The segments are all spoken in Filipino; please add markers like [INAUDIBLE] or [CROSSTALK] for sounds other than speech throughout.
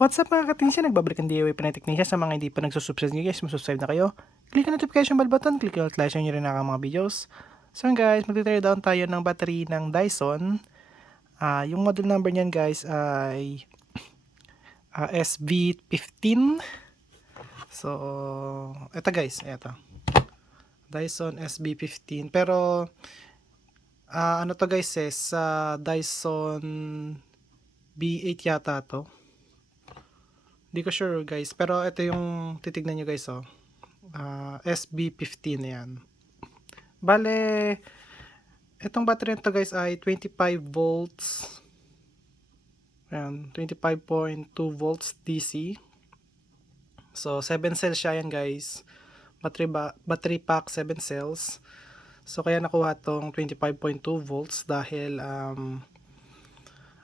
What's up mga katinsa? Nagbabalik ang DIY Panay sa mga hindi pa nagsusubscribe nyo guys, masusubscribe na kayo. Click ang notification bell button, click yung like nyo rin ang mga videos. So guys, mag-tear down tayo ng battery ng Dyson. Ah, yung model number niyan guys ay ah, SB15. So, eto guys, eto. Dyson SB15. Pero, ah, ano to guys eh, sa Dyson B8 yata to. Hindi ko sure guys. Pero ito yung titignan nyo guys oh. Ah, SB15 na yan. Bale, itong battery nito guys ay 25 volts. Ayan, 25.2 volts DC. So, 7 cells siya yan guys. Battery, ba- battery pack 7 cells. So, kaya nakuha tong 25.2 volts dahil um,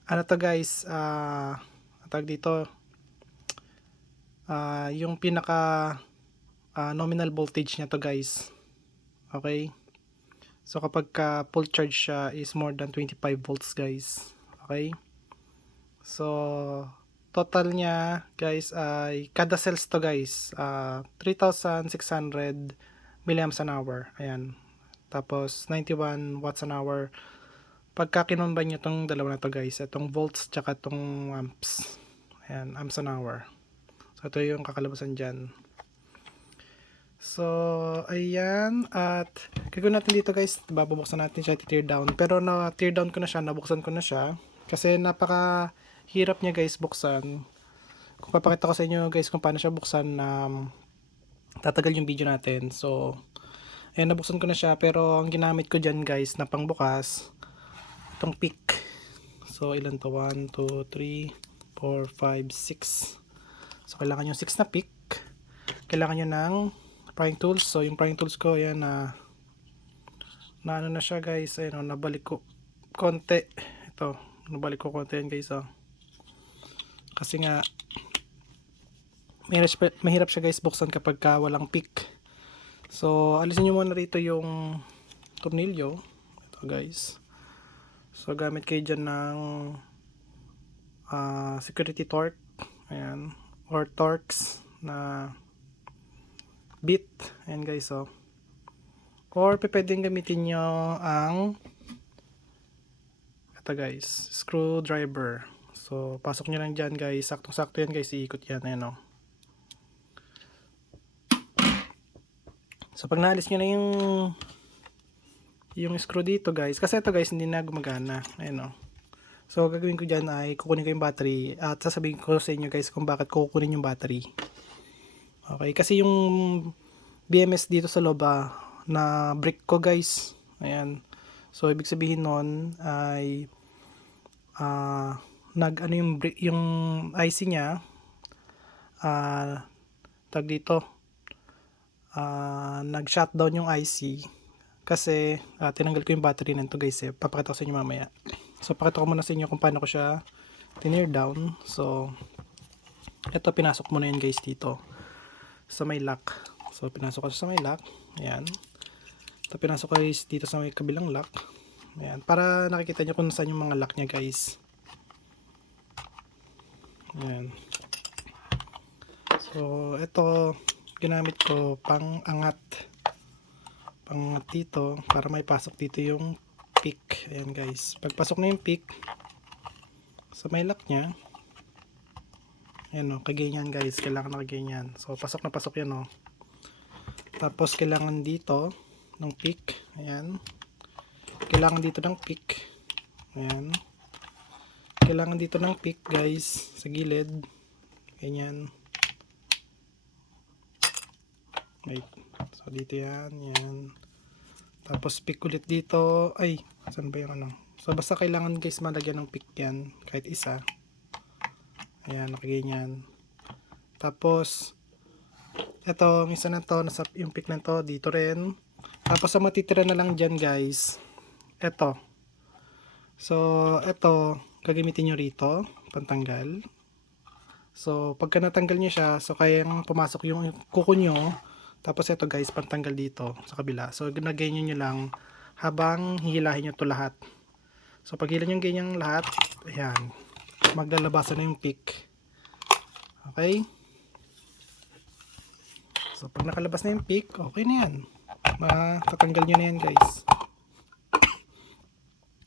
ano to guys, ah, uh, tag dito, ah yung pinaka ah, nominal voltage niya to guys. Okay? So kapag ka full charge siya is more than 25 volts guys. Okay? So total niya guys ay kada cells to guys ah 3600 milliamps an hour. Ayan. Tapos 91 watts an hour. Pagka kinumbine nyo tong dalawa na to guys, itong volts tsaka itong amps. Ayan, amps an hour. So, ito yung kakalabasan dyan. So, ayan. At, gagawin natin dito guys. Diba, bubuksan natin siya, tear down. Pero na tear down ko na siya, nabuksan ko na siya. Kasi napaka hirap niya guys buksan. Kung papakita ko sa inyo guys kung paano siya buksan um, tatagal yung video natin. So, ayan, nabuksan ko na siya. Pero, ang ginamit ko dyan guys na pangbukas, itong pick. So, ilan to? 1, 2, 3, 4, 5, 6. So, kailangan yung 6 na pick. Kailangan nyo ng prying tools. So, yung prying tools ko, ayan na na ano na siya guys. Ayan o, nabalik ko konti. Ito, nabalik ko konti yan guys. Oh. Kasi nga, mahirap, siya- mahirap siya guys buksan kapag ka walang pick. So, alisin nyo muna rito yung tornilyo. Ito guys. So, gamit kayo dyan ng ah, security torque. Ayan. Or torques na bit. Ayan guys, oh. Or pwedeng gamitin nyo ang ito guys, screwdriver. So, pasok nyo lang dyan guys. Saktong-sakto yan guys. Iikot yan. Ayan, oh. So, pag naalis nyo na yung yung screw dito guys. Kasi ito guys, hindi na gumagana. Ayan o. So, gagawin ko dyan ay kukunin ko yung battery at sasabihin ko sa inyo guys kung bakit kukunin yung battery. Okay, kasi yung BMS dito sa loob ah, na brick ko guys. Ayan. So, ibig sabihin nun ay ah nag ano yung brick, yung IC niya ah tag dito ah nag-shutdown yung IC kasi ah, tinanggal ko yung battery nito guys eh. Papakita ko sa inyo mamaya. So pakita ko muna sa inyo kung paano ko siya tinear down. So ito pinasok muna yun guys dito sa may lock. So pinasok ko sa may lock. Ayan. Ito pinasok ko guys dito sa may kabilang lock. Ayan. Para nakikita nyo kung saan yung mga lock niya guys. Ayan. So ito ginamit ko pang angat pangat dito para may pasok dito yung pick. Ayan guys. Pagpasok na yung pick sa may lock niya. Ayan o, kaganyan guys. Kailangan na kaganyan. So, pasok na pasok yan o. Tapos, kailangan dito ng pick. Ayan. Kailangan dito ng pick. Ayan. Kailangan dito ng pick guys. Sa gilid. Ganyan. Wait. So, dito yan. Yan. Tapos, pick ulit dito. Ay, saan ba yung ano? So, basta kailangan guys malagyan ng pick yan. Kahit isa. Ayan, nakaganyan. Tapos, ito, isa na to, nasa yung pick na to, dito rin. Tapos, ang matitira na lang dyan guys, ito. So, ito, gagamitin nyo rito, pantanggal. So, pagka natanggal nyo siya, so kayang pumasok yung kuko nyo, tapos ito guys, pantanggal dito sa kabila. So, ginaganyan nyo lang habang hihilahin nyo to lahat. So, pag hilan nyo ganyan lahat, ayan, maglalabasan na yung pick. Okay? So, pag nakalabas na yung peak, okay na yan. Matatanggal nyo na yan, guys. [COUGHS]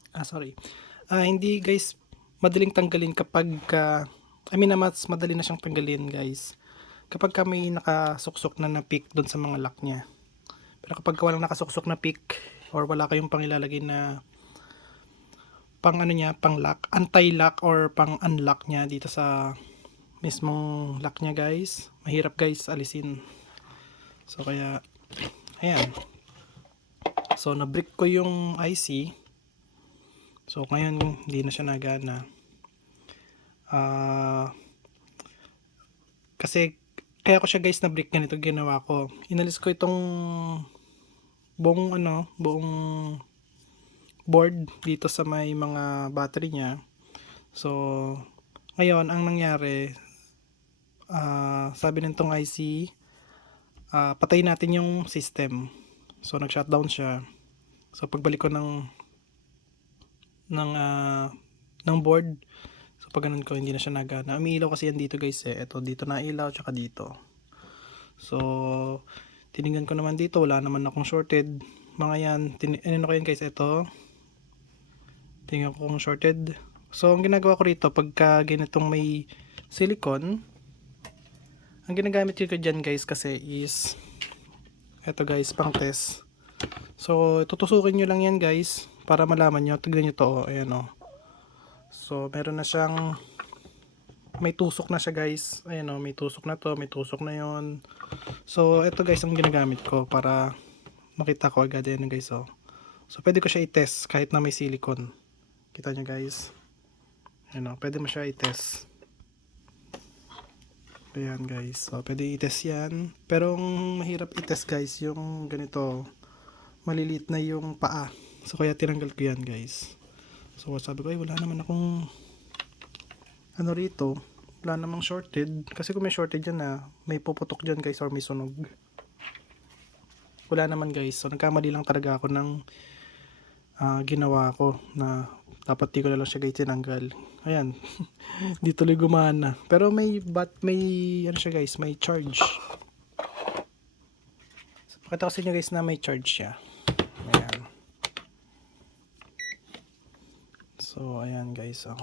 Ah, sorry. Ah, hindi, guys, madaling tanggalin kapag, ah, I mean, na mas madali na siyang tanggalin, guys. Kapag ka may nakasuksok na na peak doon sa mga lock niya. Pero kapag ka walang nakasuksok na peak, or wala kayong pangilalagay na pang ano niya, pang lock, anti-lock or pang unlock niya dito sa mismong lock niya guys. Mahirap guys alisin. So kaya ayan. So na-brick ko yung IC. So ngayon hindi na siya nagana. Ah kasi kaya ko siya guys na brick ganito ginawa ko. Inalis ko itong buong ano, buong board dito sa may mga battery niya. So, ngayon, ang nangyari, ah, sabi nitong IC, ah, patay natin yung system. So, nag-shutdown siya. So, pagbalik ko ng ng ah, ng board, so ganun ko, hindi na siya nagana. Umiilaw kasi yan dito guys eh. Ito, dito na ilaw, tsaka dito. So, tiningnan ko naman dito, wala naman akong shorted. Mga yan, ano ko yan guys, ito, Tingnan ko kung shorted. So, ang ginagawa ko rito, pagka ganitong may silicone, ang ginagamit ko dyan guys kasi is, eto guys, pang test. So, tutusukin nyo lang yan guys, para malaman nyo. Tignan nyo to, oh, ayan oh. So, meron na siyang, may tusok na siya guys. Ayan oh, may tusok na to, may tusok na yon So, eto guys ang ginagamit ko para makita ko agad yan guys oh. So, pwede ko siya i-test kahit na may silicone. Kita nyo guys. Ayan o, pwede mo siya i-test. Ayan guys. So, pwede i-test yan. Pero ang mahirap i-test guys, yung ganito, maliliit na yung paa. So, kaya tinanggal ko yan guys. So, sabi ko, ay wala naman akong ano rito. Wala namang shorted. Kasi kung may shorted yan na, may puputok dyan guys or may sunog. Wala naman guys. So, nagkamali lang talaga ako ng ah, ginawa ko na dapat di ko na lang siya guys tinanggal. Ayan. [LAUGHS] di tuloy gumana. Pero may but may ano siya guys, may charge. So, pakita ko sa inyo guys na may charge siya. So ayan guys, oh.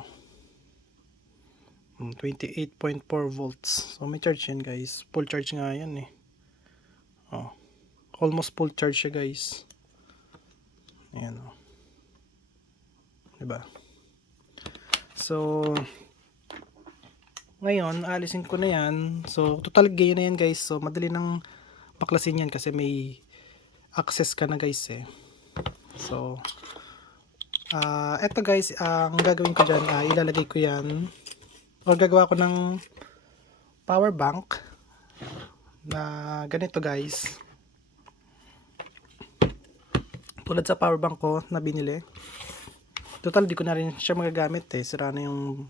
Mm, 28.4 volts. So may charge yan guys. Full charge nga yan eh. Oh. Almost full charge siya guys. Ayan oh. Diba? So, ngayon, alisin ko na yan. So, total gain na yan guys. So, madali nang baklasin yan kasi may access ka na guys eh. So, ah eto guys, ah, ang gagawin ko dyan, ah, ilalagay ko yan or gagawa ko ng power bank na ganito guys. Tulad sa power bank ko na binili. Total, di ko na rin siya magagamit eh. Sira na yung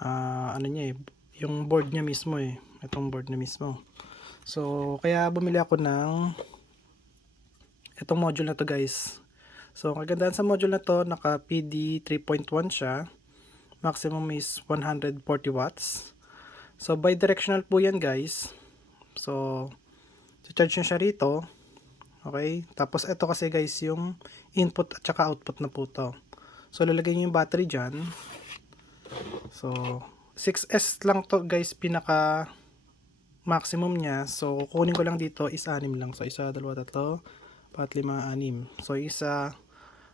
ah, ano niya eh. Yung board niya mismo eh. Itong board niya mismo. So, kaya bumili ako ng itong module na to guys. So, ang kagandahan sa module na to, naka PD 3.1 siya. Maximum is 140 watts. So, bi-directional po yan guys. So, charge nyo siya rito. Okay? Tapos, ito kasi guys, yung input at saka output na po to. So, lalagay nyo yung battery dyan. So, 6S lang to guys, pinaka maximum niya. So, kunin ko lang dito is 6 lang. So, isa, dalawa, tatlo, pat, lima, anim. So, isa,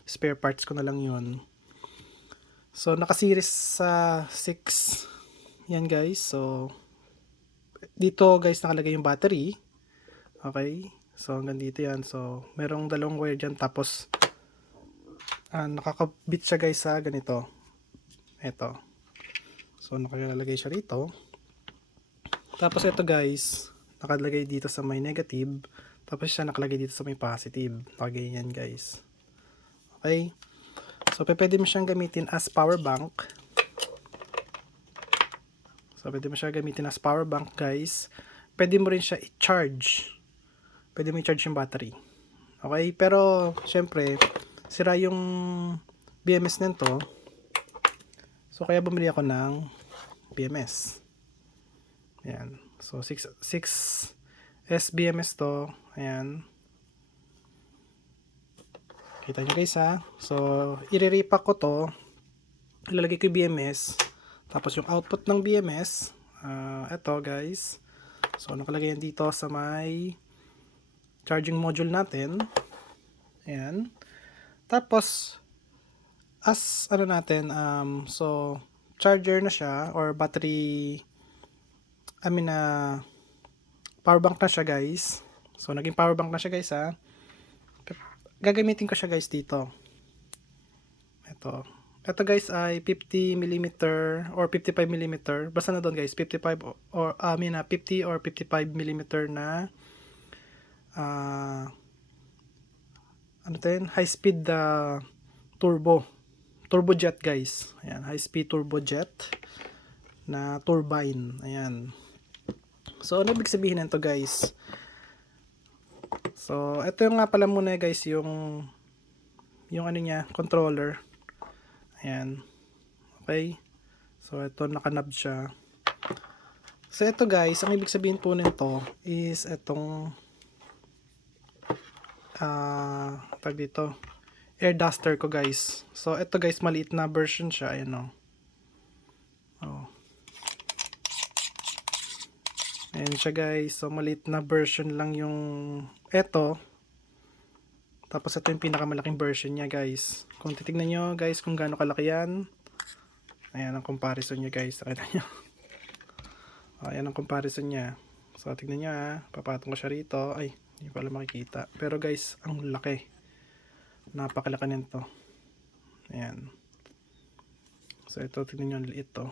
spare parts ko na lang yun. So, naka-series sa 6. Yan guys. So, dito guys nakalagay yung battery. Okay. So, hanggang dito yan. So, merong dalawang wire dyan. Tapos, ah, nakakabit siya guys sa ganito. Ito. So, nakalagay siya rito. Tapos, ito guys, nakalagay dito sa may negative. Tapos, siya nakalagay dito sa may positive. Nakaganyan guys. Okay. So, pwede mo siyang gamitin as power bank. So, pwede mo siya gamitin as power bank, guys. Pwede mo rin siya i-charge. Pwede mo i-charge yung battery. Okay? Pero, syempre, sira yung BMS nito. So, kaya bumili ako ng BMS. Ayan. So, 6, 6 SBMS to. Ayan. Kita nyo guys ha. So, iriripak ko to. Ilalagay ko yung BMS. Tapos yung output ng BMS. ah ito guys. So, nakalagay yan dito sa may charging module natin. Ayan. Tapos, as ano natin, um, so, charger na siya or battery, I mean, na power bank na siya guys. So, naging power bank na siya guys ha. Gagamitin ko siya guys dito. Ito. Ito guys ay 50 mm or 55 mm. Basta na doon guys, 55 o- or I mean na 50 or 55 mm na ah ano yun? High speed ah, turbo. Turbojet guys. Ayan, high speed turbojet na turbine. Ayan. So, ano ibig sabihin nito guys? So, ito yung nga pala muna guys, yung yung ano niya, controller. Ayan. Okay. So, ito nakanab siya. So, ito guys, ang ibig sabihin po nito is itong ah, tag dito, air duster ko guys. So, ito guys, maliit na version siya. Ayan o. Ayan siya guys. So, maliit na version lang yung eto. Tapos, ito yung pinakamalaking version niya guys. Kung titignan nyo guys kung gaano kalaki yan. Ayan ang comparison niya guys. Nakita nyo. [LAUGHS] Ayan ang comparison niya. So, tignan nyo ha. Papatong ko siya rito. Ay, hindi pala makikita. Pero guys, ang laki. Napakalaki nito. Ayan. So, ito, tignan nyo, ang liit to.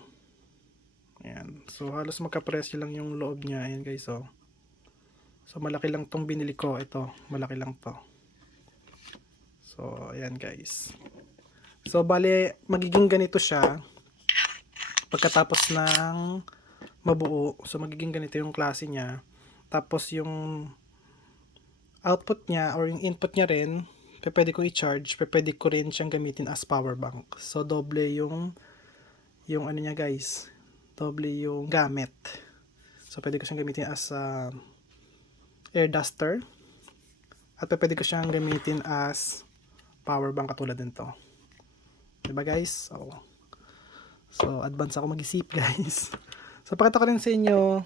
Ayan. So, halos magkapresyo lang yung loob niya. Ayan guys, oh. So, malaki lang tong binili ko. Ito, malaki lang to. So, ayan guys. So, bale, magiging ganito siya pagkatapos ng mabuo. So, magiging ganito yung klase niya. Tapos, yung output niya or yung input niya rin, pwede ko i-charge, pwede ko rin siyang gamitin as power bank. So, doble yung yung ano niya guys, doble yung gamit. So, pwede ko siyang gamitin as uh, air duster. At pwede ko siyang gamitin as power bank katulad nito. Diba guys? So, so advance ako mag-isip [LAUGHS] guys. So, pakita ko rin sa inyo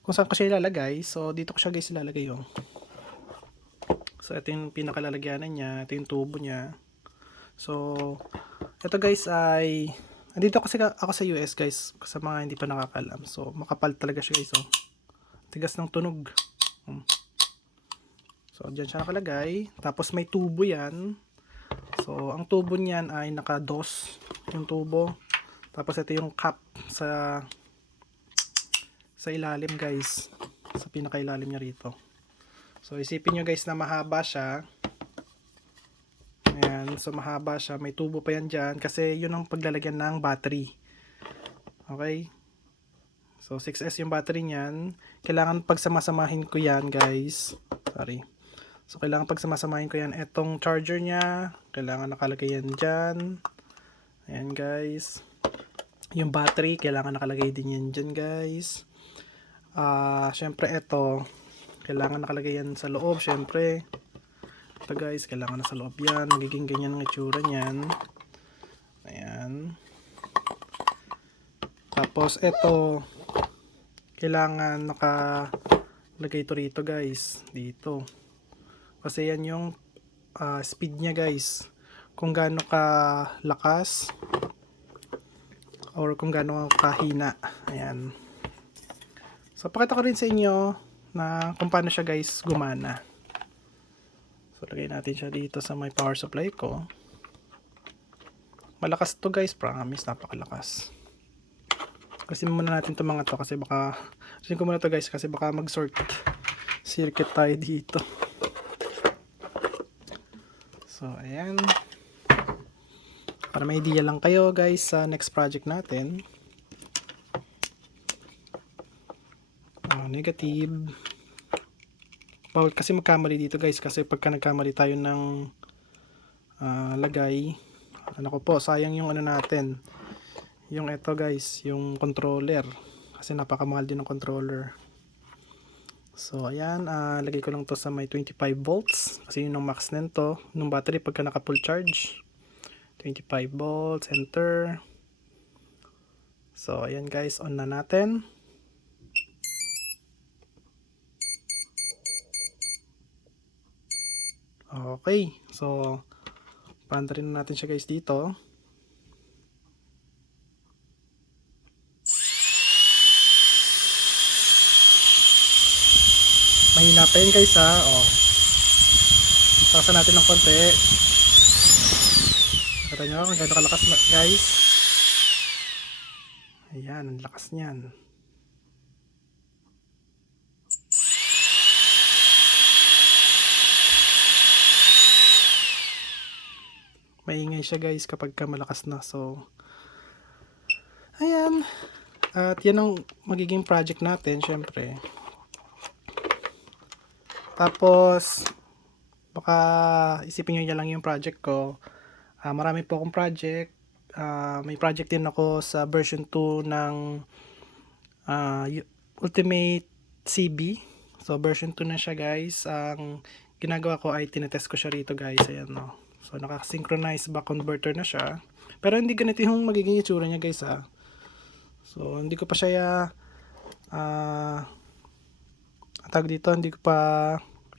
kung saan ko siya ilalagay. So, dito ko siya guys ilalagay yung. So, ito yung pinakalalagyanan niya. Ito yung tubo niya. So, ito guys ay Andito kasi ka- ako sa US guys sa mga hindi pa nakakalam. So makapal talaga siya guys oh. Tigas ng tunog. Hmm. So diyan siya nakalagay. Tapos may tubo yan. So ang tubo niyan ay naka-dos yung tubo. Tapos ito yung cap sa sa ilalim guys. Sa pinakailalim niya rito. So isipin nyo guys na mahaba siya. Ayan, so mahaba siya. May tubo pa yan dyan kasi yun ang paglalagyan ng battery. Okay? So 6S yung battery niyan. Kailangan pagsamasamahin ko yan guys. Sorry. So kailangan pagsamasamahin ko yan. Etong charger niya, kailangan nakalagay yan dyan. Ayan guys. Yung battery, kailangan nakalagay din yan dyan guys. Ah, syempre ito, kailangan nakalagay yan sa loob, syempre. Ito guys, kailangan na sa loob yan. Magiging ganyan ang itsura niyan. Ayan. Tapos ito, kailangan nakalagay ito rito guys. Dito. Kasi yan yung ah, speed niya guys. Kung gaano ka lakas or kung gaano kahina. Ayan. So, pakita ko rin sa inyo na kung paano siya guys gumana. So, lagay natin siya dito sa may power supply ko. Malakas to guys, promise, napakalakas. Kasi muna natin itong mga to kasi baka, kasi ko muna to guys kasi baka mag-short circuit tayo dito. So, ayan. Para may idea lang kayo guys sa next project natin. Ah, negative. Bawal kasi magkamali dito guys kasi pagka nagkamali tayo ng ah, lagay, ano ko po, sayang yung ano natin. Yung ito guys, yung controller. kasi napakamahal din ng controller. So, ayan, ah, lagay ko lang to sa may 25 volts kasi yun ang max nito nung battery pagka naka full charge. 25 volts, enter. So, ayan guys, on na natin. Okay, so, rin natin siya guys dito. Mahina pa yun guys ha. Oh. Takasan natin ng konti. Kita nyo kung gano'n kalakas guys. Ayan, ang lakas niyan. Maingay siya guys kapag ka malakas na. So, ayan. At yan ang magiging project natin, syempre. Tapos, baka isipin nyo lang yung project ko. Ah, marami po akong project. Ah, may project din ako sa version 2 ng y- Ultimate CB. So, version 2 na siya guys. Ang ginagawa ko ay tinetest ko siya rito guys. Ayan no. So, naka-synchronize back converter na siya. Pero hindi ganito yung magiging itsura niya guys ha. So, hindi ko pa siya ah ang tawag dito, hindi ko pa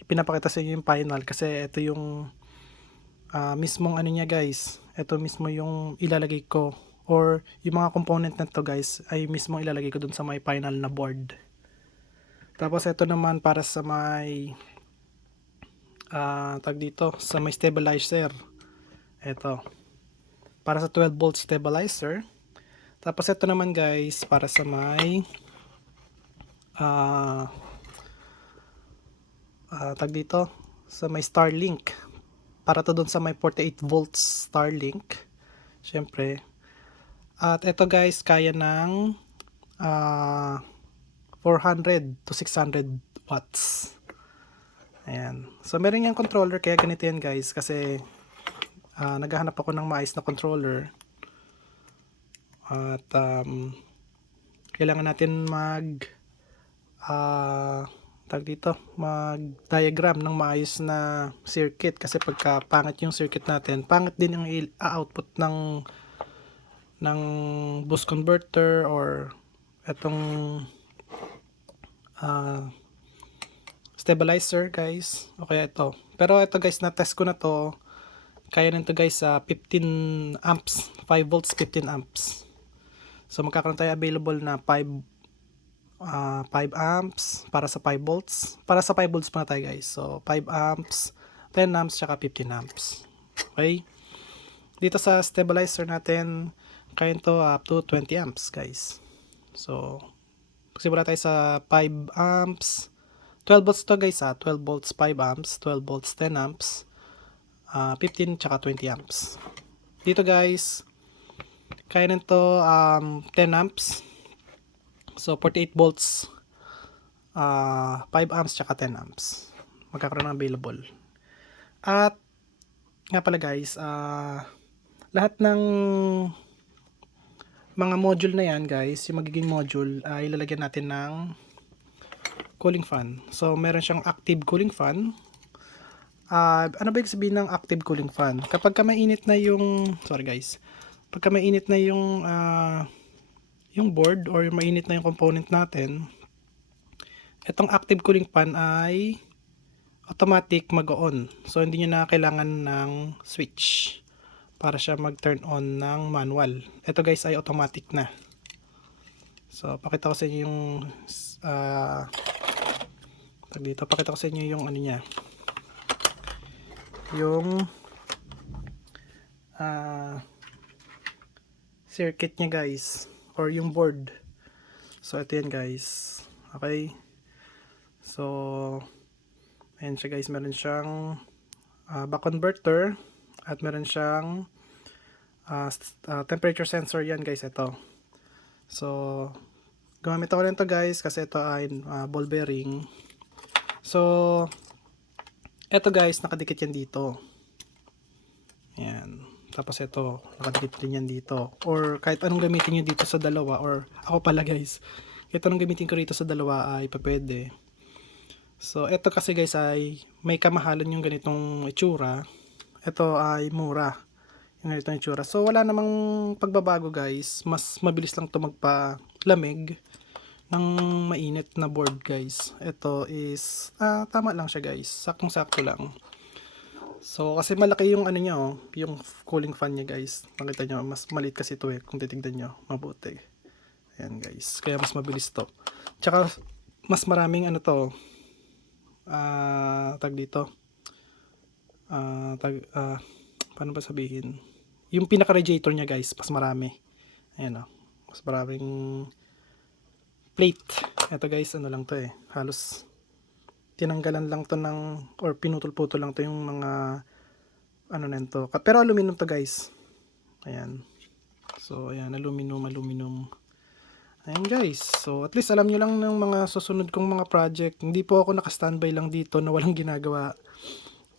ipinapakita sa inyo yung final kasi ito yung ah, mismong ano niya guys. Ito mismo yung ilalagay ko or yung mga component na to guys ay mismo ilalagay ko dun sa may final na board. Tapos ito naman para sa may ah tag dito sa may stabilizer. Ito. Para sa 12 volt stabilizer. Tapos ito naman guys para sa may ah ah, tag dito sa may Starlink para to doon sa may 48 volts Starlink syempre at ito guys kaya ng ah, 400 to 600 watts ayan. So meron yung controller kaya ganito yan guys. Kasi ah, naghahanap ako ng maayos na controller. At um, kailangan natin mag ah tag dito, mag-diagram ng maayos na circuit. Kasi pagka pangit yung circuit natin, pangit din yung i- output ng ng boost converter or etong ah, stabilizer guys o kaya ito pero ito guys na test ko na to kaya nito guys sa 15 amps 5 volts 15 amps so magkakaroon tayo available na 5 ah 5 amps para sa 5 volts. Para sa 5 volts muna tayo guys. So 5 amps, 10 amps, tsaka 15 amps. Okay? Dito sa stabilizer natin, kaya to up to 20 amps guys. So, magsimula tayo sa 5 amps. 12 volts to guys ha. 12 volts 5 amps, 12 volts 10 amps, ah 15 tsaka 20 amps. Dito guys, kaya nito um, 10 amps, So, 48 volts, ah 5 amps, tsaka 10 amps. Magkakaroon ng available. At, nga pala guys, ah lahat ng mga module na yan guys, yung magiging module, ay ilalagyan natin ng cooling fan. So, meron siyang active cooling fan. Ah, ano ba yung sabihin ng active cooling fan? Kapag ka mainit na yung, sorry guys, pagka mainit na yung ah yung board or yung mainit na yung component natin, itong active cooling fan ay automatic mag-on. So, hindi nyo na kailangan ng switch para siya mag-turn on ng manual. Ito guys ay automatic na. So, pakita ko sa inyo yung ah tag dito, pakita ko sa inyo yung ano niya. Yung ah circuit niya guys or yung board. So, ito yan guys. Okay. So, ayan siya guys. Meron siyang ah, back converter at meron siyang s- ah, temperature sensor yan guys. Ito. So, gumamit ako nito guys kasi ito ay ah, ball bearing. So, ito guys, nakadikit yan dito. Ayan. Tapos ito, nakadikit din yan dito. Or kahit anong gamitin nyo dito sa dalawa. Or ako pala guys, Ito nung gamitin ko rito sa dalawa ay papwede. So, ito kasi guys ay may kamahalan yung ganitong itsura. Ito ay mura. Yung ganitong itsura. So, wala namang pagbabago guys. Mas mabilis lang to magpalamig ng mainit na board guys. Ito is, ah, tama lang siya guys. Saktong-sakto lang. So, kasi malaki yung ano niya, oh, yung cooling fan niya, guys. Nakita nyo, mas maliit kasi ito eh, kung titignan nyo, mabuti. Ayan, guys. Kaya mas mabilis to. Tsaka, mas maraming ano to, ah, tag dito, ah, tag, ah, paano ba sabihin? Yung pinaka-radiator niya, guys, mas marami. Ayan, oh. Mas maraming plate. Ito, guys, ano lang to eh, halos tinanggalan lang to ng or pinutol-putol lang to yung mga ano na to. Pero aluminum to guys. Ayan. So ayan, aluminum, aluminum. Ayan guys. So at least alam nyo lang ng mga susunod kong mga project. Hindi po ako naka-standby lang dito na walang ginagawa.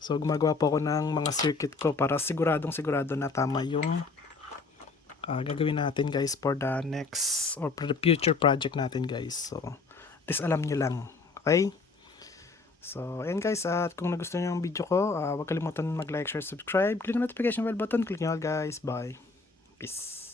So gumagawa po ako ng mga circuit ko para siguradong sigurado na tama yung ah, gagawin natin guys for the next or for the future project natin guys. So at least alam nyo lang. Okay? So, ayan guys, at kung nagustuhan niyo yung video ko, ah, huwag kalimutan mag-like, share, subscribe, click notification bell button, click nyo guys, bye. Peace.